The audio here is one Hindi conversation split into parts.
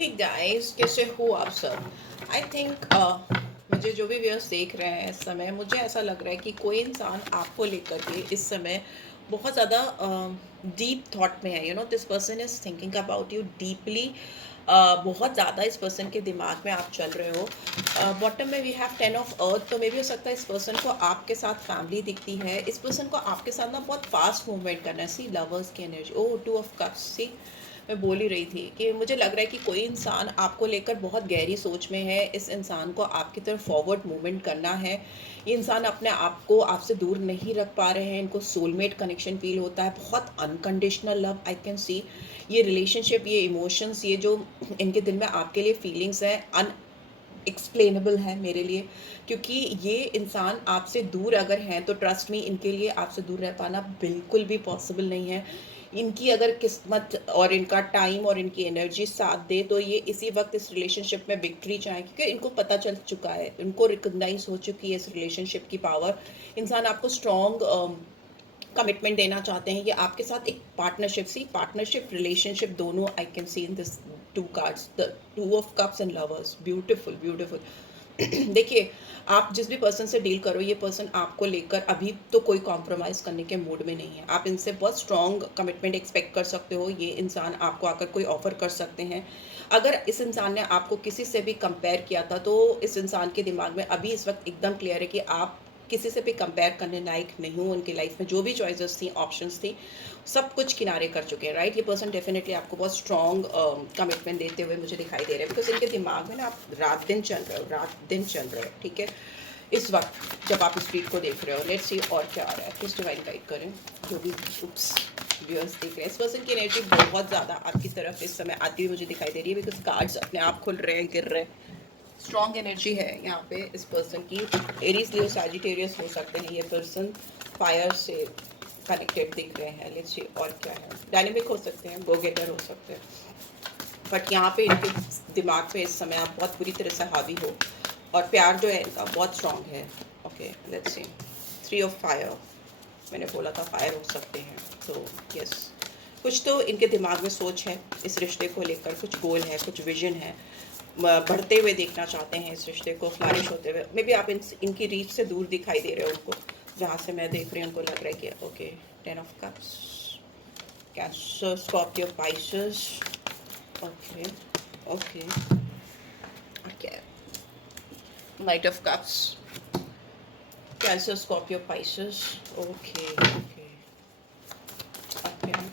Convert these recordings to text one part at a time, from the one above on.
हे गाइस, कैसे हो आप सब? आई थिंक मुझे जो भी व्यूअर्स देख रहे हैं इस समय, मुझे ऐसा लग रहा है कि कोई इंसान आपको लेकर के इस समय बहुत ज़्यादा डीप थॉट में है। This person is thinking about you deeply. बहुत ज़्यादा इस पर्सन के दिमाग में आप चल रहे हो। बॉटम में वी हैव 10 ऑफ अर्थ, तो मे भी हो सकता है इस पर्सन को आपके साथ फैमिली दिखती है। इस पर्सन को आपके साथ ना बहुत फास्ट मूवमेंट करना है। सी लवर्स की एनर्जी, ओ 2 ऑफ कप्स। सी, मैं बोल ही रही थी कि मुझे लग रहा है कि कोई इंसान आपको लेकर बहुत गहरी सोच में है। इस इंसान को आपकी तरफ फॉरवर्ड मूवमेंट करना है। ये इंसान अपने आप को आपसे दूर नहीं रख पा रहे हैं। इनको सोलमेट कनेक्शन फील होता है, बहुत unconditional love I can see. ये रिलेशनशिप, ये इमोशंस, ये जो इनके दिल में आपके लिए फीलिंग्स हैं, एक्सप्लेनेबल है मेरे लिए। क्योंकि ये इंसान आपसे दूर अगर हैं तो ट्रस्ट मी, इनके लिए आपसे दूर रह पाना बिल्कुल भी पॉसिबल नहीं है। इनकी अगर किस्मत और इनका टाइम और इनकी एनर्जी साथ दे तो ये इसी वक्त इस रिलेशनशिप में विक्ट्री चाहें, क्योंकि इनको पता चल चुका है, इनको रिकग्नाइज हो चुकी है इस रिलेशनशिप की पावर। इंसान आपको स्ट्रॉन्ग कमिटमेंट देना चाहते हैं। ये आपके साथ एक पार्टनरशिप, सी पार्टनरशिप रिलेशनशिप दोनों I can see in this to cards, the 2 of cups and lovers. Beautiful beautiful. देखिए, आप जिस भी पर्सन से डील करो, ये पर्सन आपको लेकर अभी तो कोई कॉम्प्रोमाइज़ करने के मूड में नहीं है। आप इनसे बहुत स्ट्रॉन्ग कमिटमेंट एक्सपेक्ट कर सकते हो। ये इंसान आपको आकर कोई ऑफ़र कर सकते हैं। अगर इस इंसान ने आपको किसी से भी कंपेयर किया था, तो इस इंसान के दिमाग में अभी इस वक्त एकदम क्लियर है कि आप किसी से भी कंपेयर करने लायक नहीं हो। उनकी लाइफ में जो भी चॉइसेस थी, ऑप्शंस थी, सब कुछ किनारे कर चुके हैं। राइट, ये पर्सन डेफिनेटली आपको बहुत स्ट्रॉन्ग कमिटमेंट देते हुए मुझे दिखाई दे रहे हैं, बिकॉज इनके दिमाग में ना आप रात दिन चल रहे हो, रात दिन चल रहे हो। ठीक है, इस वक्त जब आप स्पीड को देख रहे हो, लेट्स सी और क्या आ रहा है। प्लीज डिवाइन गाइड करें जो भी उप्स व्यूअर्स देख रहे हैं। इस पर्सन की एनर्जी बहुत ज़्यादा आपकी तरफ इस समय आती हुई मुझे दिखाई दे रही है, बिकॉज कार्ड्स अपने आप खुल रहे हैं, गिर रहे हैं। स्ट्रॉन्ग एनर्जी है यहाँ पे इस पर्सन की। एरीज, लियो, सैजिटेरियस हो सकते हैं ये पर्सन। फायर से कनेक्टेड दिख रहे हैं। लेट्स सी और क्या है। डायनेमिक हो सकते हैं, गो गेटर हो सकते हैं, बट यहाँ पे इनके दिमाग पे इस समय आप बहुत बुरी तरह से हावी हो, और प्यार जो है इनका बहुत स्ट्रॉन्ग है। Okay, let's see. 3 of fire, मैंने बोला था फायर हो सकते हैं, तो यस, कुछ तो इनके दिमाग में सोच है इस रिश्ते को लेकर, कुछ गोल है, कुछ विजन है। बढ़ते हुए देखना चाहते हैं इस रिश्ते को, फ्लरिश होते हुए। मे बी आप इनकी रीच से दूर दिखाई दे रहे हो उनको। जहाँ से मैं देख रही हूँ उनको लग रहा है कि okay, 10 of cups, cancer, Scorpio, Pisces. Okay, okay, okay, knight of cups, cancer, Scorpio, Pisces. Okay, okay, okay,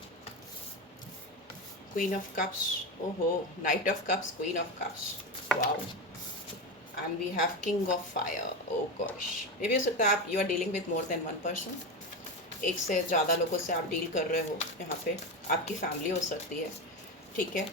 queen of cups. ओहो, knight of cups, queen of cups, wow, and we have king of fire. Oh gosh, मे भी हो सकता है आप you are dealing with more than one person. एक से ज़्यादा लोगों से आप डील कर रहे हो यहाँ पे। आपकी फैमिली हो सकती है, ठीक है,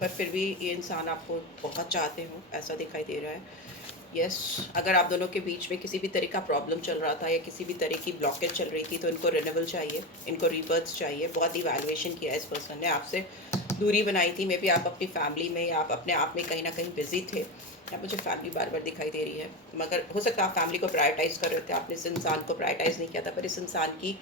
पर फिर भी ये इंसान आपको बहुत चाहते हो ऐसा दिखाई दे रहा है। यस, अगर आप दोनों के बीच में किसी भी तरह का प्रॉब्लम चल रहा था या किसी भी तरह की ब्लॉकेज चल रही थी, तो इनको रिन्यूअल चाहिए, इनको रिबर्थ चाहिए। बहुत इवैल्यूएशन किया है इस पर्सन ने, आपसे दूरी बनाई थी। मे बी आप अपनी फैमिली में या आप अपने आप में कहीं ना कहीं बिजी थे। यहाँ मुझे फैमिली बार बार दिखाई दे रही है, मगर हो सकता है आप फैमिली को प्रायोरिटाइज कर रहे थे, आपने इस इंसान को प्रायोरिटाइज नहीं किया था, पर इस इंसान की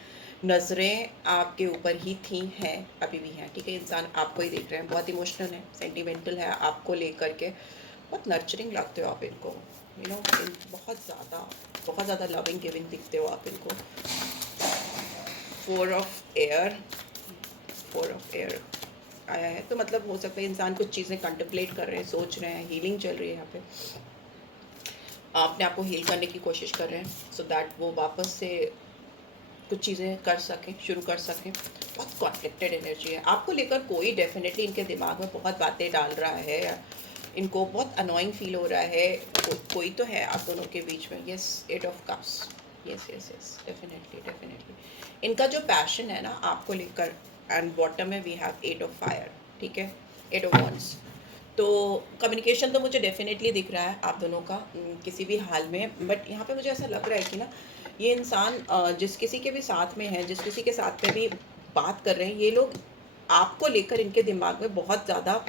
नज़रें आपके ऊपर ही थी, हैं, अभी भी हैं। ठीक है, इंसान आपको ही देख रहे हैं, बहुत इमोशनल है, सेंटिमेंटल है आपको लेकर के। बहुत नर्चरिंग लगते हो आप इनको, बहुत ज़्यादा लविंग गिविंग दिखते हो आप इनको। 4 ऑफ एयर, 4 ऑफ एयर आया है, तो मतलब हो सकता है इंसान कुछ चीज़ें कंtemplate कर रहे हैं, सोच रहे हैं, हीलिंग चल रही है यहाँ पे। अपने आप को हील करने की कोशिश कर रहे हैं, सो दैट वो वापस से कुछ चीज़ें कर सकें, शुरू कर सकें। बहुत कॉन्फ्लिक्टेड एनर्जी है आपको लेकर। कोई डेफिनेटली इनके दिमाग में बहुत बातें डाल रहा है, इनको बहुत अनोइंग फील हो रहा है। कोई तो है आप दोनों के बीच में। Yes, 8 of cups, yes yes yes, definitely definitely इनका जो पैशन है ना आपको लेकर। एंड बॉटम में वी हैव 8 ऑफ फायर, ठीक है, 8 ऑफ वंस। तो कम्युनिकेशन तो मुझे डेफिनेटली दिख रहा है आप दोनों का, किसी भी हाल में। बट यहाँ पे मुझे ऐसा लग रहा है कि ना, ये इंसान जिस किसी के भी साथ में है, जिस किसी के साथ में भी बात कर रहे हैं, ये लोग आपको लेकर इनके दिमाग में बहुत ज़्यादा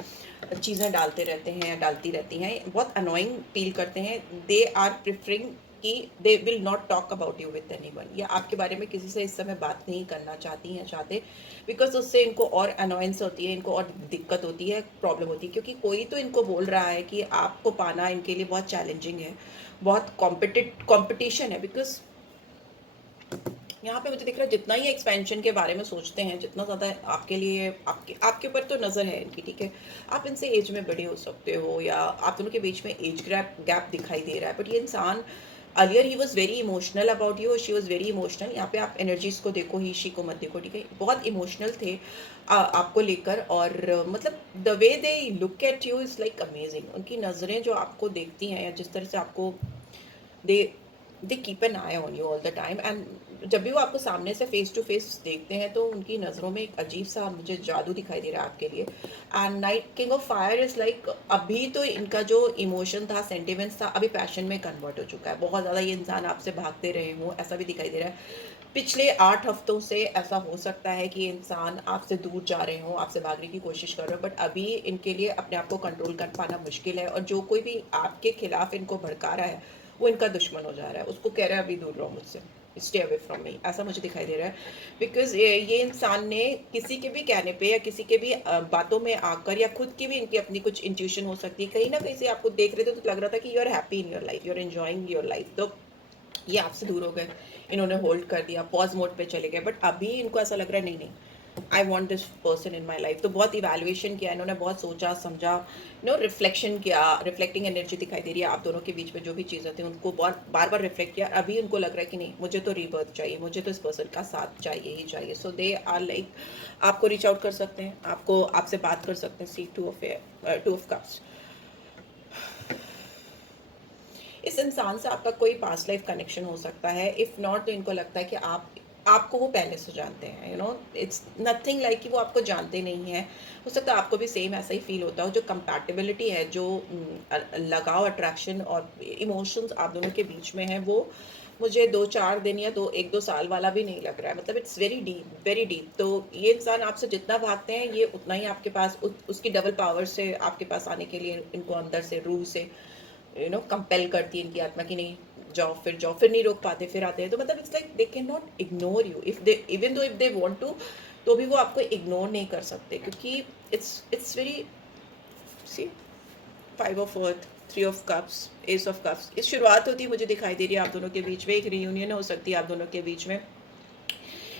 चीज़ें डालते रहते हैं, डालती रहती हैं, बहुत अनोइंग फील करते हैं। दे आर प्रिफरिंग कि they will not talk about you with anyone, या आपके बारे में किसी से इस समय बात नहीं करना चाहती हैं चाहते, बिकॉज उससे इनको और अनोयंस होती है, इनको और दिक्कत होती है, प्रॉब्लम होती है, क्योंकि कोई तो इनको बोल रहा है कि आपको पाना इनके लिए बहुत चैलेंजिंग है, बहुत कॉम्पिटिशन है। बिकॉज यहाँ पे मुझे दिख रहा है जितना ही एक्सपेंशन के बारे में सोचते हैं, जितना ज़्यादा आपके लिए आपके आपके ऊपर तो नज़र है इनकी, ठीक है, आप इनसे एज में बड़े हो सकते हो या आप दोनों के बीच में एज गैप दिखाई दे रहा है, बट ये इंसान earlier he was very emotional about you, she was very emotional. यहाँ पे आप एनर्जीज को देखो, ही शी को मत देखो, ठीक है, बहुत इमोशनल थे आपको लेकर, और मतलब the way they look at you is like amazing. उनकी नज़रें जो आपको देखती हैं या जिस तरह से आपको they they keep an eye on you all the time, and जब भी वो आपको सामने से फेस टू फेस देखते हैं तो उनकी नज़रों में एक अजीब सा मुझे जादू दिखाई दे रहा है आपके लिए। And night king of fire is like, अभी तो इनका जो इमोशन था, सेंटिमेंट्स था, अभी पैशन में कन्वर्ट हो चुका है। बहुत ज़्यादा ये इंसान आपसे भागते रहे हों, ऐसा भी दिखाई दे रहा है। पिछले 8 हफ्तों से ऐसा हो सकता है कि इंसान आपसे दूर जा रहे हों, आपसे भागने की कोशिश कर रहे हो, बट अभी इनके लिए अपने आप को कंट्रोल कर पाना मुश्किल है, और जो कोई भी आपके खिलाफ इनको भड़का रहा है वो इनका दुश्मन हो जा रहा है, उसको कह रहा है अभी दूर रहो मुझसे, स्टे अवे फ्रॉम मी, ऐसा मुझे दिखाई दे रहा है। बिकॉज ये इंसान ने किसी के भी कहने पे या किसी के भी बातों में आकर, या खुद की भी इनकी अपनी कुछ इंट्यूशन हो सकती है, कहीं ना कहीं से आपको देख रहे थे तो लग रहा था कि you are happy in your life, you are enjoying your life, तो ये आपसे दूर हो गए, इन्होंने होल्ड कर दिया, पॉज मोड पे चले गए, बट अभी इनको ऐसा लग रहा है नहीं नहीं, I want this person in my life. तो बहुत इवेल्युएशन किया इन्होंने, बहुत सोचा समझा, रिफ्लेक्शन किया, रिफ्लेक्टिंग एनर्जी दिखाई दे रही है आप दोनों के बीच में, जो भी चीज़ें थी उनको बहुत बार बार रिफ्लेक्ट किया। अभी उनको लग रहा है कि नहीं, मुझे तो रीबर्थ चाहिए, मुझे तो इस पर्सन का साथ चाहिए ही चाहिए। सो दे आर लाइक, आपको रीच आउट कर सकते हैं, आपको आपसे बात कर सकते हैं। सी टू ऑफ कप्स, इस इंसान से आपका कोई पास्ट लाइफ कनेक्शन हो सकता है, इफ़ नॉट तो इनको लगता है कि आपको वो पहले से जानते हैं, इट्स नथिंग लाइक कि वो आपको जानते नहीं हैं। हो सकता है आपको भी सेम ऐसा ही फील होता हो। जो कंपैटिबिलिटी है, जो लगाव, अट्रैक्शन और इमोशंस आप दोनों के बीच में है, वो मुझे 2-4 दिन या 1-2 साल वाला भी नहीं लग रहा है, मतलब it's very deep, very deep. तो ये इंसान आपसे जितना भागते हैं, ये उतना ही आपके पास उसकी डबल पावर से आपके पास आने के लिए इनको अंदर से, रूह से कंपेल करती है इनकी आत्मा, कि नहीं जाओ, फिर नहीं रोक पाते, फिर आते हैं। तो मतलब it's like they can not ignore you, if they even though if they want to, तो भी वो आपको इग्नोर नहीं कर सकते, क्योंकि it's very, see 5 of earth, 3 of cups, ace of cups, इस शुरुआत होती है, मुझे दिखाई दे रही है आप दोनों के बीच में, एक रियूनियन हो सकती है आप दोनों के बीच में।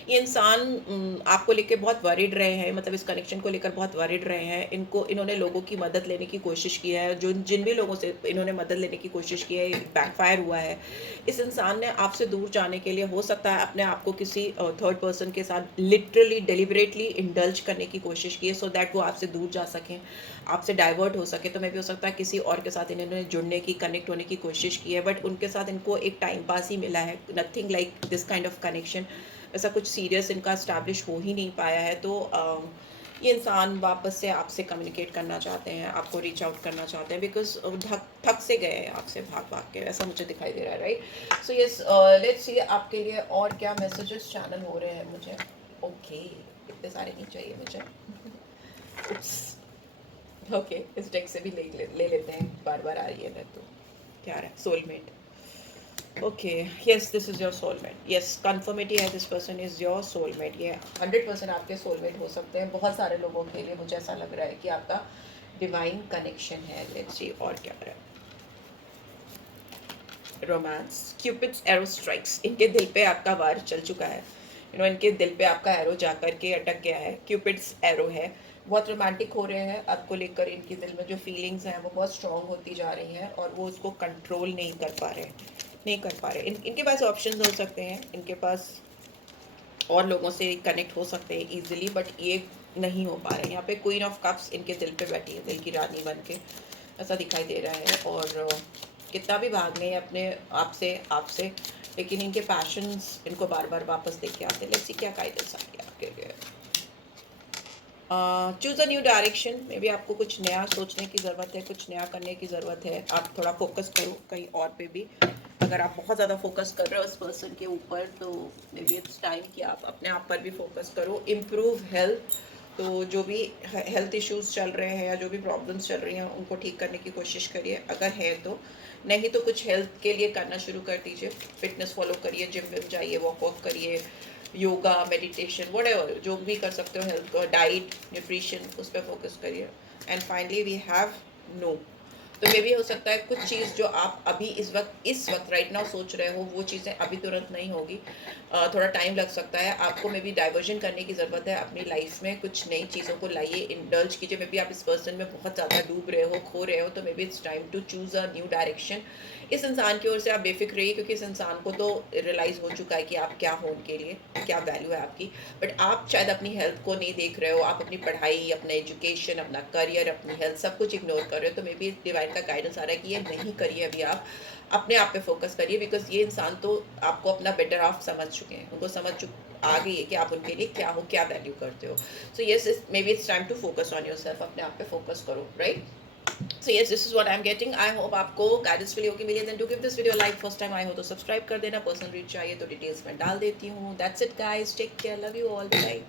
ये इंसान आपको लेके बहुत वरिड रहे हैं, मतलब इस कनेक्शन को लेकर बहुत वरिड रहे हैं। इन्होंने लोगों की मदद लेने की कोशिश की है, जो जिन भी लोगों से इन्होंने मदद लेने की कोशिश की है, बैकफायर हुआ है। इस इंसान ने आपसे दूर जाने के लिए, हो सकता है अपने आप को किसी थर्ड पर्सन के साथ लिटरली डेलिबरेटली इंडल्ज करने की कोशिश की है, सो दैट वो आपसे दूर जा सकें, आपसे डाइवर्ट हो सके। तो मैं भी हो सकता है किसी और के साथ इन्होंने जुड़ने की, कनेक्ट होने की कोशिश की है, बट उनके साथ इनको एक टाइम पास ही मिला है, nothing like this kind of connection. ऐसा कुछ सीरियस इनका स्टैब्लिश हो ही नहीं पाया है। तो ये इंसान वापस से आपसे कम्युनिकेट करना चाहते हैं, आपको रीच आउट करना चाहते हैं, बिकॉज थक से गए हैं आपसे भाग भाग के, ऐसा मुझे दिखाई दे रहा है, right. So yes, let's see आपके लिए और क्या मैसेजेस चैनल हो रहे हैं मुझे। ओके, इतने सारे नहीं चाहिए मुझे। ओके, इस डेक से भी ले लेते हैं, बार बार आ रही है तो क्या रहा है, soulmate. Okay, yes, this is your soulmate, yes, conformity है, this person is your soulmate. ये 100% आपके सोलमेट हो सकते हैं। बहुत सारे लोगों के लिए मुझे ऐसा लग रहा है कि आपका डिवाइन कनेक्शन है। लेट्स सी और क्या रहा है। रोमांस, क्यूपिड्स एरो स्ट्राइक्स, इनके दिल पे आपका वार चल चुका है, इनके दिल पे आपका एरो जा करके अटक गया है, क्यूपिड्स एरो है। बहुत रोमांटिक हो रहे हैं आपको लेकर, इनके दिल में जो फीलिंग्स हैं वो बहुत स्ट्रॉन्ग होती जा रही हैं, और वो उसको कंट्रोल नहीं कर पा रहे, इनके पास ऑप्शंस हो सकते हैं, इनके पास और लोगों से कनेक्ट हो सकते हैं इजीली, बट ये नहीं हो पा रहे हैं। यहाँ पे क्वीन ऑफ कप्स इनके दिल पे बैठी है, दिल की रानी बन के, ऐसा दिखाई दे रहा है। और कितना भी भाग लें अपने आपसे, लेकिन इनके पैशंस इनको बार बार वापस देके आते हैं। लेट्स सी क्या गाइडेंस आ गया आपके लिए। Choose a new direction, may be आपको कुछ नया सोचने की ज़रूरत है, कुछ नया करने की ज़रूरत है। आप थोड़ा फोकस करो कहीं और पे भी। अगर आप बहुत ज़्यादा फोकस कर रहे हो इस पर्सन के ऊपर, तो मे बी इट्स टाइम कि आप अपने आप पर भी फोकस करो। इम्प्रूव हेल्थ, तो जो भी हेल्थ इश्यूज चल रहे हैं या जो भी प्रॉब्लम्स चल रही हैं उनको ठीक करने की कोशिश करिए अगर है तो। नहीं तो कुछ हेल्थ के लिए करना शुरू कर दीजिए, फिटनेस फॉलो करिए, जिम विम जाइए, वॉक वॉक करिए, योगा, मेडिटेशन, व्हाटएवर जो भी कर सकते हो हेल्थ को, डाइट, न्यूट्रिशन, उस पर फोकस करिए। And finally we have no. तो मे भी हो सकता है कुछ चीज़ जो आप अभी इस वक्त राइट नाउ सोच रहे हो वो चीज़ें अभी तुरंत नहीं होगी, थोड़ा टाइम लग सकता है आपको। मे बी डाइवर्जन करने की ज़रूरत है अपनी लाइफ में, कुछ नई चीज़ों को लाइए, इंडल्ज कीजिए। मे बी आप इस पर्सन में बहुत ज़्यादा डूब रहे हो, खो रहे हो, तो maybe it's time to choose a new direction. इस इंसान की ओर से आप बेफिक्र रहिए, क्योंकि इस इंसान को तो रियलाइज़ हो चुका है कि आप क्या हो उनके लिए, क्या वैल्यू है आपकी। बट आप शायद अपनी हेल्थ को नहीं देख रहे हो, आप अपनी पढ़ाई, अपना एजुकेशन, अपना करियर, अपनी हेल्थ सब कुछ इग्नोर कर रहे हो। तो मे बी डिवाइन का गाइडेंस आ रहा है कि ये नहीं करिए अभी, आप अपने आप पे फोकस करिए, बिकॉज ये इंसान तो आपको अपना बेटर ऑफ समझ चुके हैं, उनको आ गई है कि आप उनके लिए क्या हो, क्या वैल्यू करते हो। So yes, maybe it's time to focus on yourself, अपने आप पे फोकस करो, right. So yes, this is what I am getting. I hope आपको गाइडेंस मिली होगी मेरी। Then do give this video like, first time आए हो तो सब्सक्राइब कर देना, पर्सनल रीच चाहिए तो डिटेल्स में डाल देती हूँ। That's it guys, take care, love you all, bye.